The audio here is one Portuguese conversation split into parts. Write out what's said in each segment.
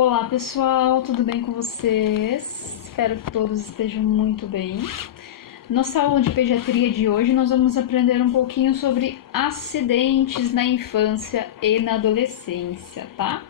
Olá pessoal, tudo bem com vocês? Espero que todos estejam muito bem. Nossa aula de pediatria de hoje nós vamos aprender um pouquinho sobre acidentes na infância e na adolescência, tá?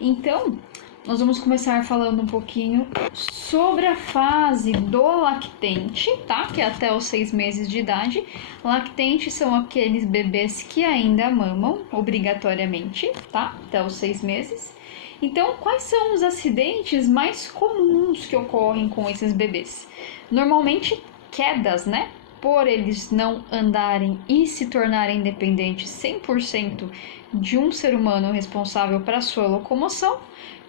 Então, nós vamos começar falando um pouquinho sobre a fase do lactente, tá? Que é até os 6 meses de idade. Lactentes são aqueles bebês que ainda mamam, obrigatoriamente, tá? Até os 6 meses. Então, quais são os acidentes mais comuns que ocorrem com esses bebês? Normalmente, quedas, né? Por eles não andarem e se tornarem dependentes 100% de um ser humano responsável para sua locomoção,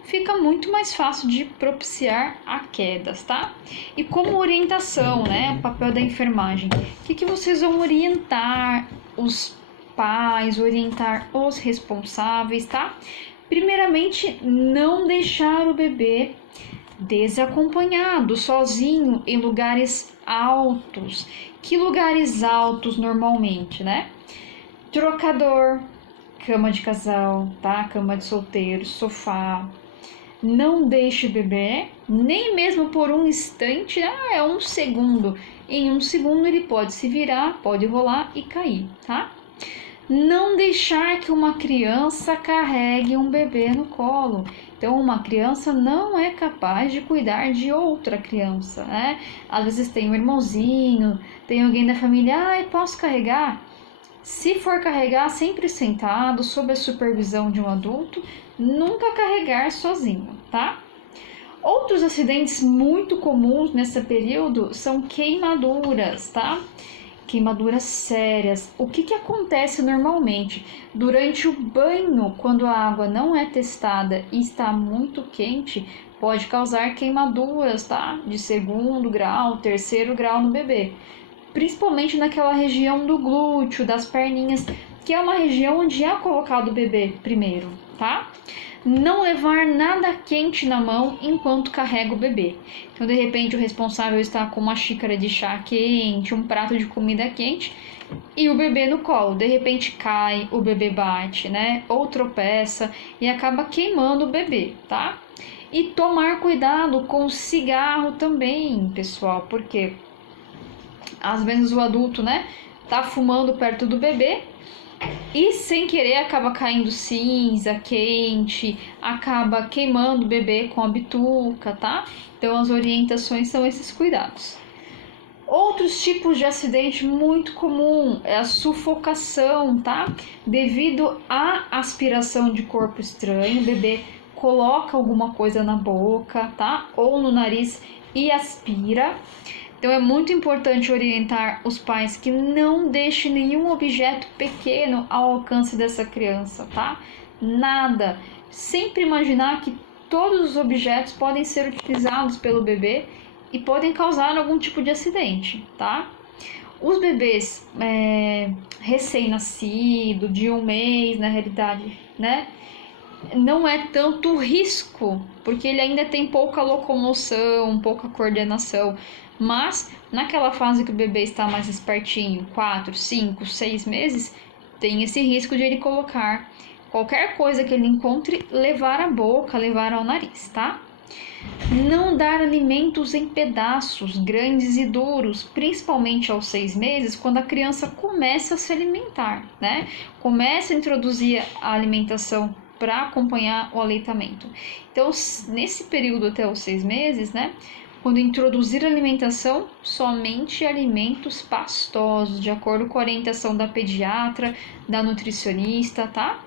fica muito mais fácil de propiciar a quedas, tá? E como orientação, né? O papel da enfermagem. O que vocês vão orientar os pais, orientar os responsáveis, tá? Primeiramente, não deixar o bebê desacompanhado, sozinho, em lugares altos. Que lugares altos normalmente, né? Trocador, cama de casal, tá? Cama de solteiro, sofá. Não deixe o bebê, nem mesmo por um instante, é um segundo. Em um segundo ele pode se virar, pode rolar e cair, tá? Não deixar que uma criança carregue um bebê no colo. Então, uma criança não é capaz de cuidar de outra criança, né? Às vezes tem um irmãozinho, tem alguém da família, posso carregar? Se for carregar, sempre sentado, sob a supervisão de um adulto, nunca carregar sozinho, tá? Outros acidentes muito comuns nesse período são queimaduras, tá? Queimaduras sérias. O que acontece normalmente? Durante o banho, quando a água não é testada e está muito quente, pode causar queimaduras, tá? De 2º grau, 3º grau no bebê. Principalmente naquela região do glúteo, das perninhas, que é uma região onde é colocado o bebê primeiro, tá? Não levar nada quente na mão enquanto carrega o bebê. Então, de repente, o responsável está com uma xícara de chá quente, um prato de comida quente e o bebê no colo. De repente, cai, o bebê bate, né? Ou tropeça e acaba queimando o bebê, tá? E tomar cuidado com o cigarro também, pessoal, porque às vezes o adulto, né, tá fumando perto do bebê e sem querer acaba caindo cinza quente, acaba queimando o bebê com a bituca, tá? Então as orientações são esses cuidados. Outros tipos de acidente muito comum é a sufocação, tá? Devido à aspiração de corpo estranho, o bebê coloca alguma coisa na boca, tá? Ou no nariz e aspira. Então é muito importante orientar os pais que não deixem nenhum objeto pequeno ao alcance dessa criança, tá? Nada. Sempre imaginar que todos os objetos podem ser utilizados pelo bebê e podem causar algum tipo de acidente, tá? Os bebês recém-nascidos, de 1 mês, na realidade, né? Não é tanto risco, porque ele ainda tem pouca locomoção, pouca coordenação. Mas naquela fase que o bebê está mais espertinho, 4, 5, 6 meses, tem esse risco de ele colocar qualquer coisa que ele encontre, levar à boca, levar ao nariz, tá? Não dar alimentos em pedaços grandes e duros, principalmente aos 6 meses, quando a criança começa a se alimentar, né? Começa a introduzir a alimentação para acompanhar o aleitamento. Então, nesse período até os 6 meses, né? Quando introduzir alimentação, somente alimentos pastosos, de acordo com a orientação da pediatra, da nutricionista, tá?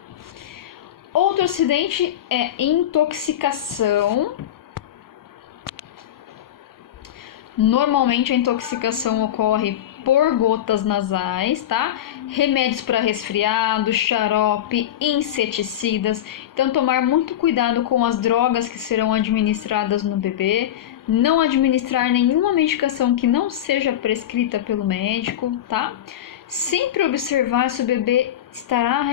Outro acidente é intoxicação. Normalmente a intoxicação ocorre por gotas nasais, tá? Remédios para resfriado, xarope, inseticidas. Então, tomar muito cuidado com as drogas que serão administradas no bebê. Não administrar nenhuma medicação que não seja prescrita pelo médico, tá? Sempre observar se o bebê estará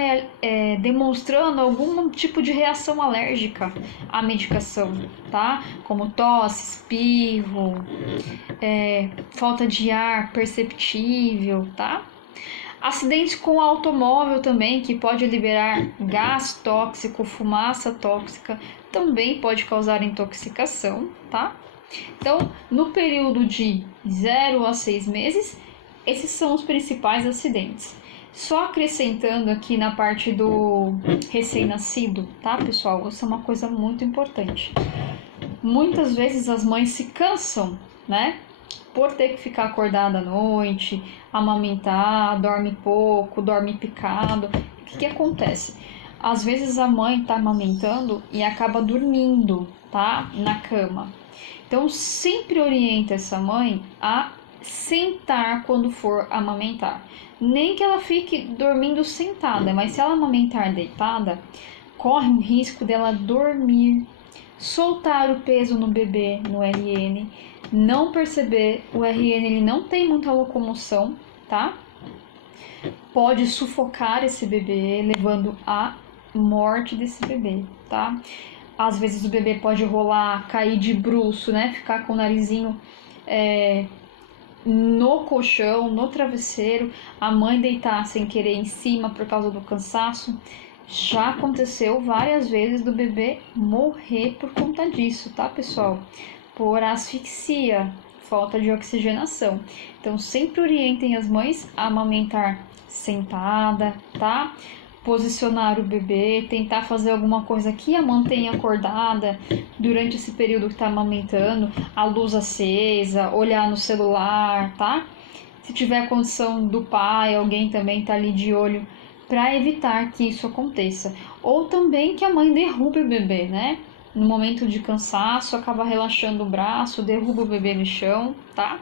demonstrando algum tipo de reação alérgica à medicação, tá? Como tosse, espirro, falta de ar perceptível, tá? Acidentes com automóvel também, que pode liberar gás tóxico, fumaça tóxica, também pode causar intoxicação, tá? Então, no período de 0 a 6 meses, esses são os principais acidentes. Só acrescentando aqui na parte do recém-nascido, tá, pessoal? Isso é uma coisa muito importante. Muitas vezes as mães se cansam, né? Por ter que ficar acordada à noite, amamentar, dorme pouco, dorme picado. O que acontece? Às vezes a mãe tá amamentando e acaba dormindo, tá? Na cama. Então, sempre orienta essa mãe a sentar quando for amamentar. Nem que ela fique dormindo sentada, mas se ela amamentar deitada, corre o risco dela dormir, soltar o peso no bebê, no RN, não perceber. O RN ele não tem muita locomoção, tá? Pode sufocar esse bebê, levando à morte desse bebê, tá? Às vezes o bebê pode rolar, cair de bruço, né? Ficar com o narizinho no colchão, no travesseiro, a mãe deitar sem querer em cima por causa do cansaço. Já aconteceu várias vezes do bebê morrer por conta disso, tá, pessoal? Por asfixia, falta de oxigenação. Então, sempre orientem as mães a amamentar sentada, tá? Posicionar o bebê, tentar fazer alguma coisa que a mantenha acordada durante esse período que está amamentando, a luz acesa, olhar no celular, tá? Se tiver condição do pai, alguém também tá ali de olho para evitar que isso aconteça. Ou também que a mãe derrube o bebê, né? No momento de cansaço, acaba relaxando o braço, derruba o bebê no chão, tá?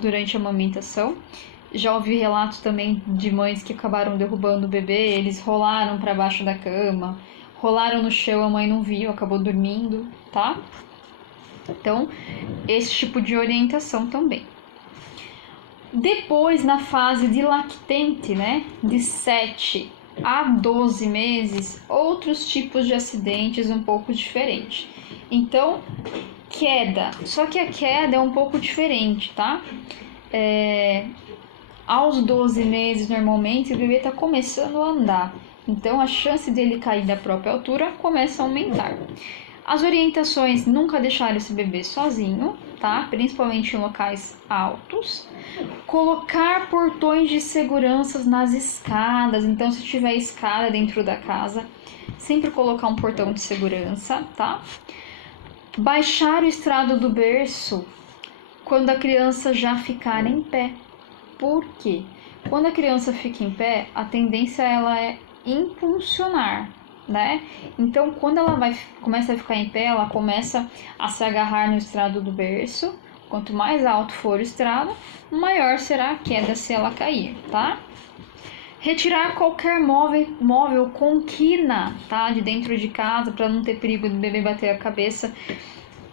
Durante a amamentação. Já ouvi relatos também de mães que acabaram derrubando o bebê, eles rolaram para baixo da cama, rolaram no chão, a mãe não viu, acabou dormindo, tá? Então, esse tipo de orientação também. Depois, na fase de lactente, né, de 7 a 12 meses, outros tipos de acidentes um pouco diferentes. Então, queda, só que a queda é um pouco diferente, tá? Aos 12 meses, normalmente, o bebê está começando a andar. Então, a chance dele cair da própria altura começa a aumentar. As orientações: nunca deixar esse bebê sozinho, tá? Principalmente em locais altos. Colocar portões de segurança nas escadas. Então, se tiver escada dentro da casa, sempre colocar um portão de segurança, tá? Baixar o estrado do berço quando a criança já ficar em pé. Por quê? Quando a criança fica em pé, a tendência ela é impulsionar, né? Então, quando ela começa a ficar em pé, ela começa a se agarrar no estrado do berço. Quanto mais alto for o estrado, maior será a queda se ela cair, tá? Retirar qualquer móvel com quina, tá? De dentro de casa, para não ter perigo do bebê bater a cabeça.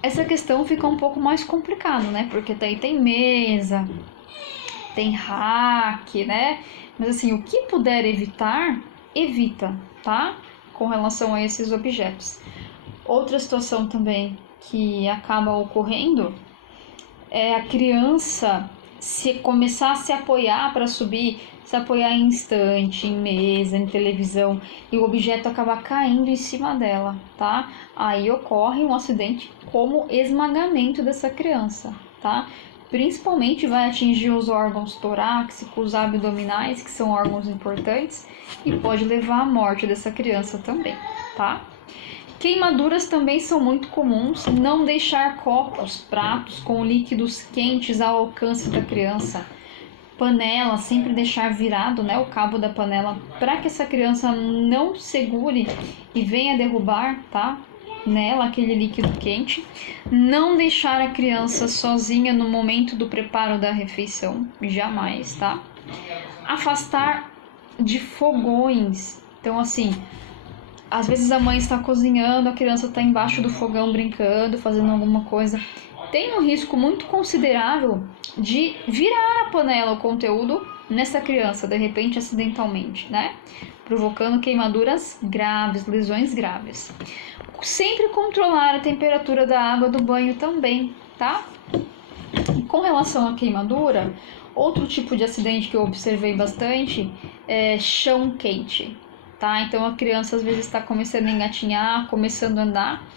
Essa questão fica um pouco mais complicada, né? Porque daí tem mesa, tem rack, né? Mas assim, o que puder evitar, evita, tá? Com relação a esses objetos. Outra situação também que acaba ocorrendo é a criança se começar a se apoiar para subir, se apoiar em estante, em mesa, em televisão, e o objeto acabar caindo em cima dela, tá? Aí ocorre um acidente como esmagamento dessa criança, tá? Principalmente vai atingir os órgãos torácicos, abdominais, que são órgãos importantes, e pode levar à morte dessa criança também, tá? Queimaduras também são muito comuns. Não deixar copos, pratos com líquidos quentes ao alcance da criança. Panela, sempre deixar virado, né, o cabo da panela, para que essa criança não segure e venha derrubar, tá? Nela aquele líquido quente. Não deixar a criança sozinha no momento do preparo da refeição, jamais, tá? Afastar de fogões. Então, assim, às vezes a mãe está cozinhando, a criança está embaixo do fogão brincando, fazendo alguma coisa. Tem um risco muito considerável de virar a panela, o conteúdo, nessa criança, de repente, acidentalmente, né? Provocando queimaduras graves, lesões graves. Sempre controlar a temperatura da água do banho também, tá? E com relação à queimadura, Outro tipo de acidente que eu observei bastante é chão quente, tá? Então a criança às vezes está começando a engatinhar, começando a andar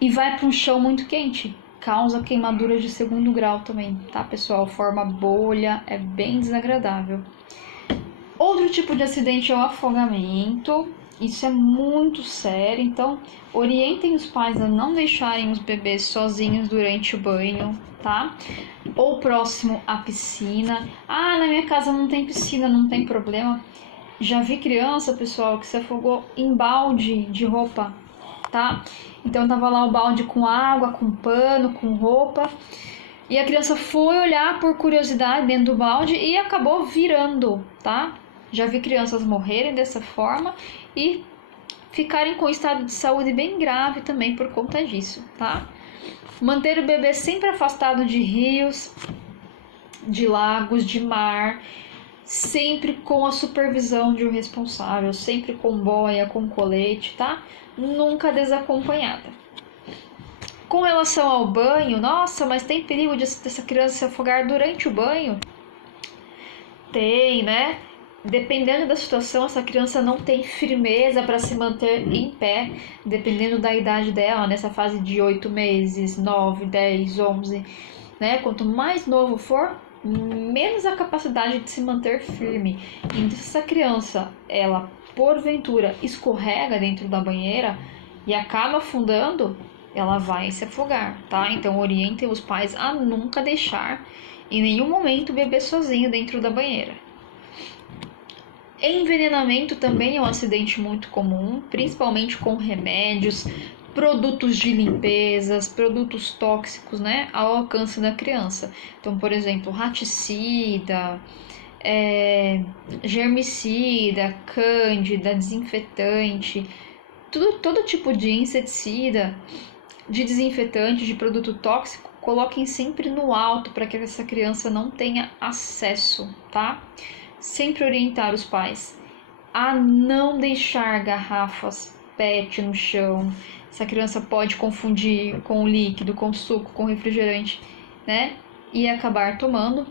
e vai para um chão muito quente. Causa queimaduras de segundo grau também, tá, pessoal? Forma bolha, é bem desagradável. Outro tipo de acidente é o afogamento. Isso é muito sério, então orientem os pais a não deixarem os bebês sozinhos durante o banho, tá? Ou próximo à piscina. Ah, na minha casa não tem piscina, não tem problema. Já vi criança, pessoal, que se afogou em balde de roupa, tá? Então tava lá o balde com água, com pano, com roupa, e a criança foi olhar por curiosidade dentro do balde e acabou virando, tá? Já vi crianças morrerem dessa forma e ficarem com estado de saúde bem grave também por conta disso, tá? Manter o bebê sempre afastado de rios, de lagos, de mar, sempre com a supervisão de um responsável, sempre com boia, com colete, tá? Nunca desacompanhada. Com relação ao banho, nossa, mas tem perigo dessa criança se afogar durante o banho? Tem, né? Dependendo da situação, essa criança não tem firmeza para se manter em pé, dependendo da idade dela, nessa fase de 8 meses, 9, 10, 11, né? Quanto mais novo for, menos a capacidade de se manter firme. Então, se essa criança, ela porventura escorrega dentro da banheira e acaba afundando, ela vai se afogar, tá? Então orientem os pais a nunca deixar em nenhum momento o bebê sozinho dentro da banheira. Envenenamento também é um acidente muito comum, principalmente com remédios, produtos de limpezas, produtos tóxicos, né, ao alcance da criança. Então, por exemplo, raticida, germicida, cândida, desinfetante, todo tipo de inseticida, de desinfetante, de produto tóxico, coloquem sempre no alto para que essa criança não tenha acesso, tá? Sempre orientar os pais a não deixar garrafas PET no chão. Essa criança pode confundir com líquido, com suco, com refrigerante, né? E acabar tomando.